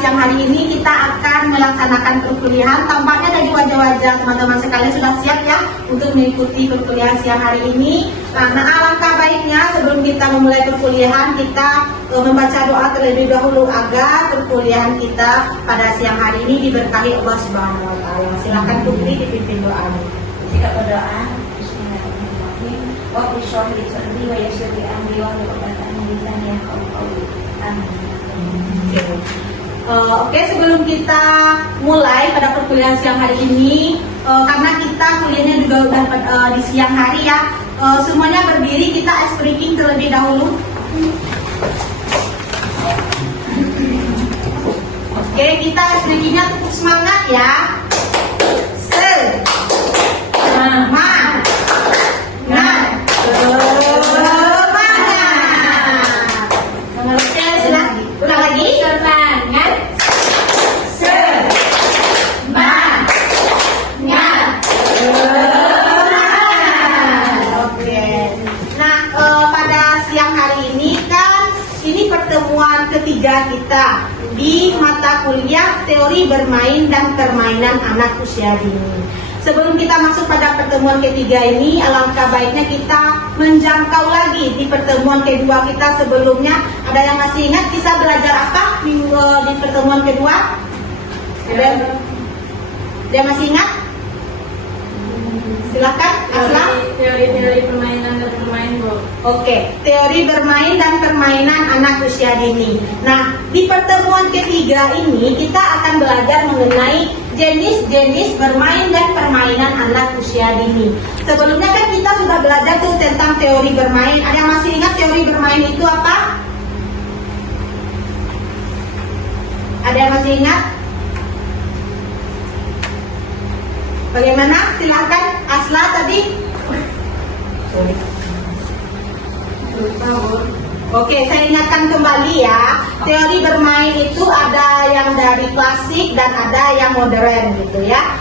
siang hari ini kita akan melaksanakan perkuliahan. Tampaknya dari wajah-wajah teman-teman sekalian sudah siap ya untuk mengikuti perkuliahan siang hari ini. Nah, alangkah baiknya sebelum kita memulai perkuliahan kita membaca doa terlebih dahulu agar perkuliahan kita pada siang hari ini diberkahi Allah Subhanahu wa taala. Silakan Putri dipimpin doanya. Kita berdoa. Bismillahirrahmanirrahim. Wa bishrah li sadri wa yassir li amri wa hlul 'uqdatam min lisani yafqahu qawli. Amin. Oke, sebelum kita mulai pada perkuliahan siang hari ini, karena kita kuliahnya juga udah di siang hari ya, semuanya berdiri, kita ice breaking terlebih dahulu. Oke, kita ice breakingnya cukup semangat ya. Ketiga kita di mata kuliah teori bermain dan permainan anak usia dini. Sebelum kita masuk pada pertemuan ketiga ini, alangkah baiknya kita menjangkau lagi di pertemuan kedua kita sebelumnya. Ada yang masih ingat kita belajar apa di pertemuan kedua? Ada masih ingat? Silakan, Asla. Teori permainan dan permain, Bu. Oke, teori bermain dan permainan anak usia dini. Nah, di pertemuan ketiga ini kita akan belajar mengenai jenis-jenis bermain dan permainan anak usia dini. Sebelumnya kan kita sudah belajar tuh tentang teori bermain. Ada yang masih ingat teori bermain itu apa? Ada yang masih ingat? Bagaimana? Silahkan Asla tadi. Oke, saya ingatkan kembali ya. Teori bermain itu ada yang dari klasik dan ada yang modern gitu ya.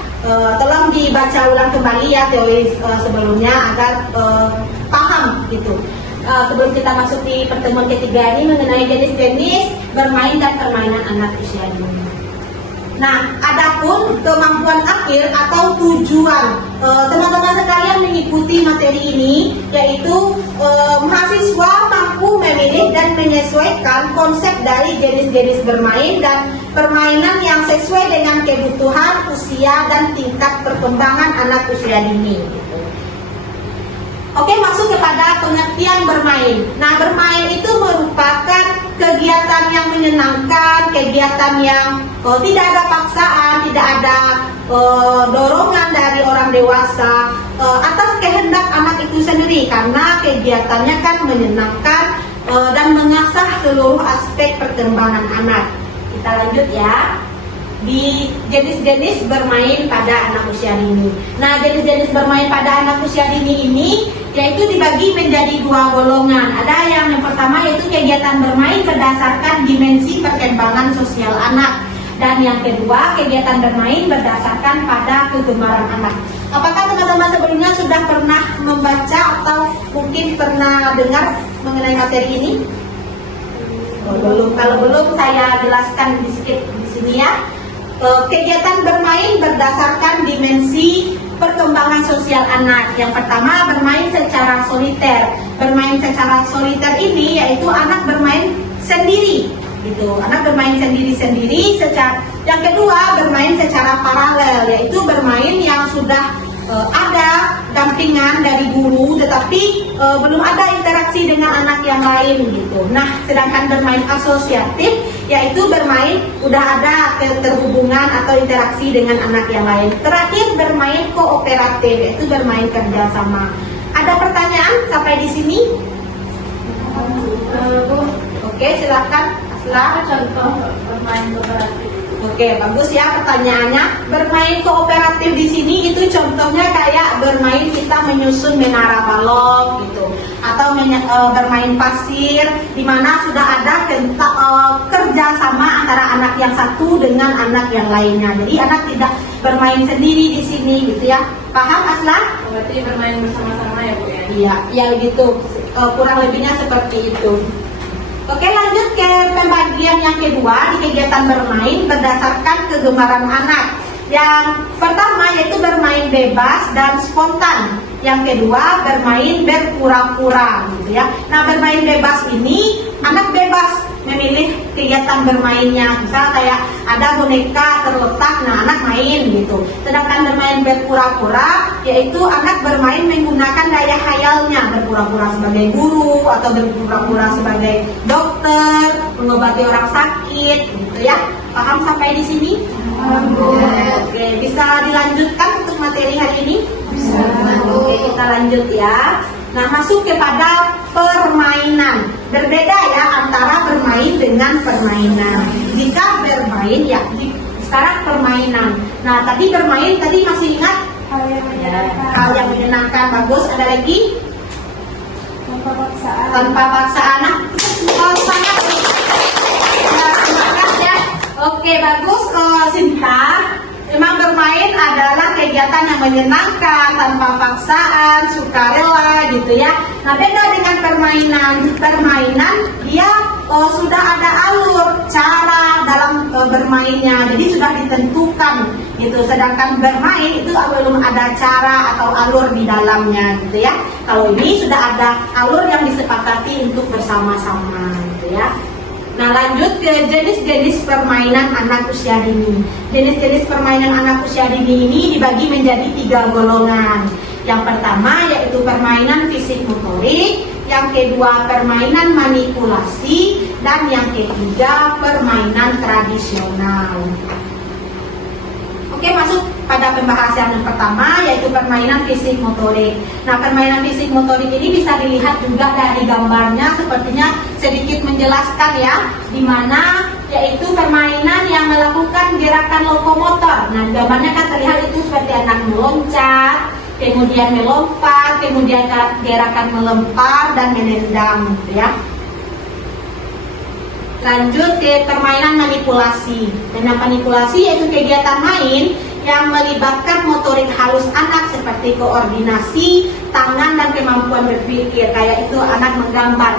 Tolong dibaca ulang kembali ya teori sebelumnya agar paham gitu. Sebelum kita masuk di pertemuan ketiga ini mengenai jenis-jenis bermain dan permainan anak usia dini. Nah, adapun kemampuan akhir atau tujuan teman-teman sekalian mengikuti materi ini, yaitu mahasiswa mampu memilih dan menyesuaikan konsep dari jenis-jenis bermain dan permainan yang sesuai dengan kebutuhan, usia, dan tingkat perkembangan anak usia dini. Oke, masuk kepada pengertian bermain. Nah, bermain itu merupakan kegiatan yang menyenangkan, kegiatan yang tidak ada paksaan, tidak ada dorongan dari orang dewasa atas kehendak anak itu sendiri, karena kegiatannya kan menyenangkan dan mengasah seluruh aspek perkembangan anak. Kita lanjut ya. Di jenis-jenis bermain pada anak usia dini. Nah, jenis-jenis bermain pada anak usia dini ini yaitu dibagi menjadi dua golongan. Ada yang pertama yaitu kegiatan bermain berdasarkan dimensi perkembangan sosial anak, dan yang kedua kegiatan bermain berdasarkan pada kegemaran anak. Apakah teman-teman sebelumnya sudah pernah membaca atau mungkin pernah dengar mengenai materi ini? Belum. Kalau belum, saya jelaskan sedikit di sini ya. Kegiatan bermain berdasarkan dimensi perkembangan sosial anak. Yang pertama, bermain secara soliter. Bermain secara soliter ini yaitu anak bermain sendiri, gitu. Anak bermain sendiri-sendiri. Yang kedua, bermain secara paralel, yaitu bermain yang sudah ada dampingan dari guru, tetapi belum ada interaksi dengan anak yang lain, gitu. Nah, sedangkan bermain asosiatif yaitu bermain udah ada keterhubungan atau interaksi dengan anak yang lain. Terakhir, bermain kooperatif yaitu bermain kerjasama. Ada pertanyaan sampai di sini? Oke, silakan Asla. Contoh bermain kooperatif. Oke, bagus ya pertanyaannya. Bermain kooperatif di sini itu contohnya kayak bermain kita menyusun menara balok gitu, atau bermain pasir, di mana sudah ada kerja sama antara anak yang satu dengan anak yang lainnya. Jadi anak tidak bermain sendiri di sini gitu ya. Paham Asla? Berarti bermain bersama-sama ya Bu ya? Iya, ya gitu. Kurang lebihnya seperti itu. Oke, lanjut ke pembagian yang kedua di kegiatan bermain berdasarkan kegemaran anak. Yang pertama yaitu bermain bebas dan spontan. Yang kedua bermain berpura-pura gitu ya. Nah, bermain bebas ini anak bebas memilih kegiatan bermainnya. Misal kayak ada boneka terletak, nah anak main gitu. Sedangkan bermain berpura-pura yaitu anak bermain menggunakan daya khayalnya, berpura-pura sebagai guru atau berpura-pura sebagai dokter, mengobati orang sakit gitu ya. Paham sampai di sini? Oke, bisa dilanjutkan untuk materi hari ini? Bisa. Oke, kita lanjut ya. Nah, masuk kepada permainan. Berbeda ya antara bermain dengan permainan. Jika bermain ya, sekarang permainan. Nah, tadi bermain, tadi masih ingat? Hal yang menyenangkan. Bagus, ada lagi? Tanpa paksaan. Tanpa paksaan. Nah, sangat semangat ya. Oke, bagus. Sinta, memang bermain adalah kegiatan yang menyenangkan, tanpa paksaan, sukarela gitu ya. Nah, beda dengan permainan. Permainan dia sudah ada alur cara dalam bermainnya, jadi sudah ditentukan gitu. Sedangkan bermain itu belum ada cara atau alur di dalamnya gitu ya. Kalau ini sudah ada alur yang disepakati untuk bersama-sama gitu ya. Nah, lanjut ke jenis-jenis permainan anak usia dini. Jenis-jenis permainan anak usia dini ini dibagi menjadi 3 golongan. Yang pertama yaitu permainan fisik motorik, yang kedua permainan manipulasi, dan yang ketiga permainan tradisional. Oke, masuk pada pembahasan yang pertama yaitu permainan fisik motorik. Nah, permainan fisik motorik ini bisa dilihat juga dari gambarnya, sepertinya sedikit menjelaskan ya, di mana yaitu permainan yang melakukan gerakan lokomotor. Nah, gambarnya kan terlihat itu seperti anak meloncat, kemudian melompat, kemudian gerakan melempar dan menendang gitu ya. Lanjut ke permainan manipulasi. Dan manipulasi yaitu kegiatan main yang melibatkan motorik halus anak seperti koordinasi tangan dan kemampuan berpikir, kayak itu anak menggambar.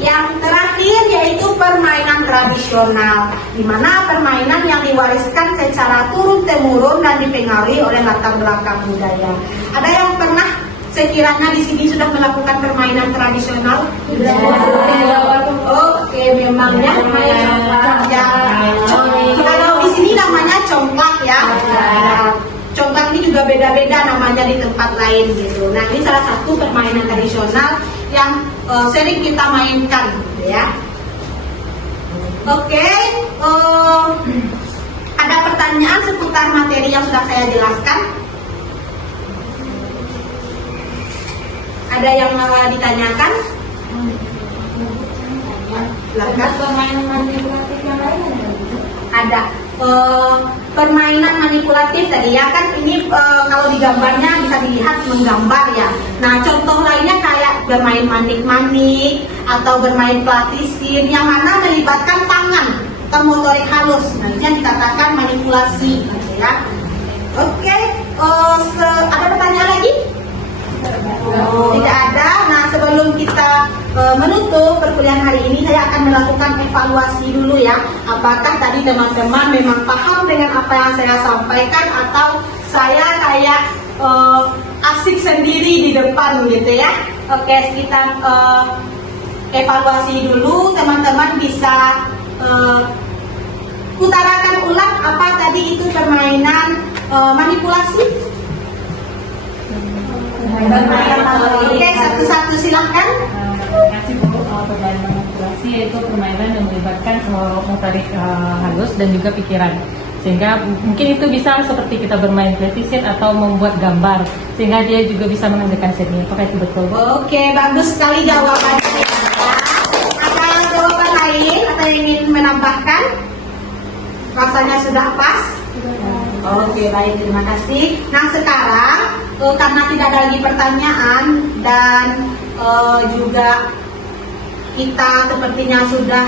Yang terakhir yaitu permainan tradisional, di mana permainan yang diwariskan secara turun-temurun dan dipengaruhi oleh latar belakang budaya. Ada yang pernah sekiranya di sini sudah melakukan permainan tradisional? Oke, memangnya ya. Kalau di sini namanya congklak ya. Congklak ini juga beda-beda namanya di tempat lain gitu. Nah, ini salah satu permainan tradisional yang sering kita mainkan gitu ya. Oke, ada pertanyaan seputar materi yang sudah saya jelaskan? Ada yang mau ditanyakan? Permainan manipulatif yang lain Ada. Permainan manipulatif tadi ya kan, ini kalau di gambarnya bisa dilihat menggambar ya. Nah, contoh lainnya kayak bermain manik-manik atau bermain pelatisin yang mana melibatkan tangan atau motorik halus. Nah, ini yang dikatakan manipulasi gitu ya. Oke, ada pertanyaan lagi? Tidak ada. Nah, sebelum kita menutup perkuliahan hari ini, saya akan melakukan evaluasi dulu ya. Apakah tadi teman-teman memang paham dengan apa yang saya sampaikan, atau saya kayak asik sendiri di depan gitu ya. Oke, kita evaluasi dulu. Teman-teman bisa utarakan ulang apa tadi itu permainan manipulasi. Oke, satu-satu silahkan. Terima kasih Bu. Permainan manipulasi yaitu permainan yang melibatkan motorik halus dan juga pikiran, sehingga mungkin itu bisa seperti kita bermain pelatisin atau membuat gambar, sehingga dia juga bisa menandakan seni. Apakah itu betul Bu? Oke, bagus sekali jawabannya. Ada jawaban lain atau yang ingin menambahkan? Rasanya sudah pas? Oke, baik, terima kasih. Nah, sekarang karena tidak ada lagi pertanyaan dan juga kita sepertinya sudah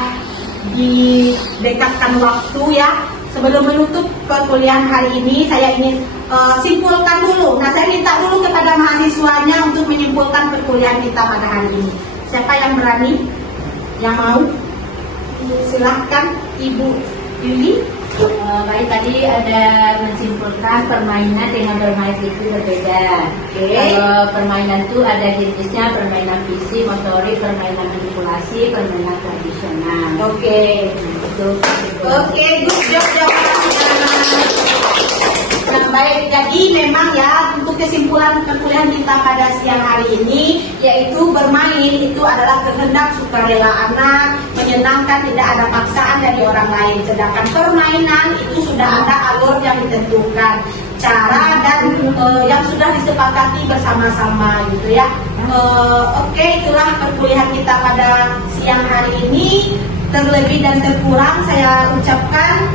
didekatkan waktu ya. Sebelum menutup perkuliahan hari ini, saya ingin simpulkan dulu. Nah, saya minta dulu kepada mahasiswanya untuk menyimpulkan perkuliahan kita pada hari ini. Siapa yang berani? Yang mau? Silahkan Ibu Yuli. Baik, tadi ada menyimpulkan permainan dengan bermain itu berbeda. Oke. Kalau permainan itu ada jenisnya permainan fisik, motorik, permainan manipulasi, permainan tradisional. Oke. Itu. Oke, good job jawabannya. Nah, baik, jadi memang ya untuk kesimpulan perkuliahan kita pada siang hari ini yaitu bermain itu adalah kehendak sukarela anak, menyenangkan, tidak ada paksaan dari orang lain. Sedangkan permainan itu sudah ada alur yang ditentukan, cara dan yang sudah disepakati bersama-sama gitu ya. Oke, itulah perkuliahan kita pada siang hari ini. Terlebih dan terkurang saya ucapkan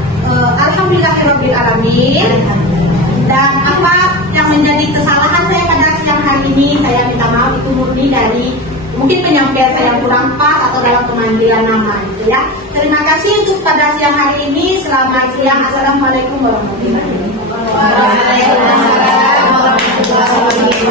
alhamdulillahirabbil alamin. Dan apa yang menjadi kesalahan saya pada siang hari ini, saya minta maaf, itu murni dari mungkin penyampaian saya kurang pas atau dalam pemanggilan nama gitu ya. Terima kasih untuk pada siang hari ini. Selamat siang. Assalamualaikum warahmatullahi wabarakatuh.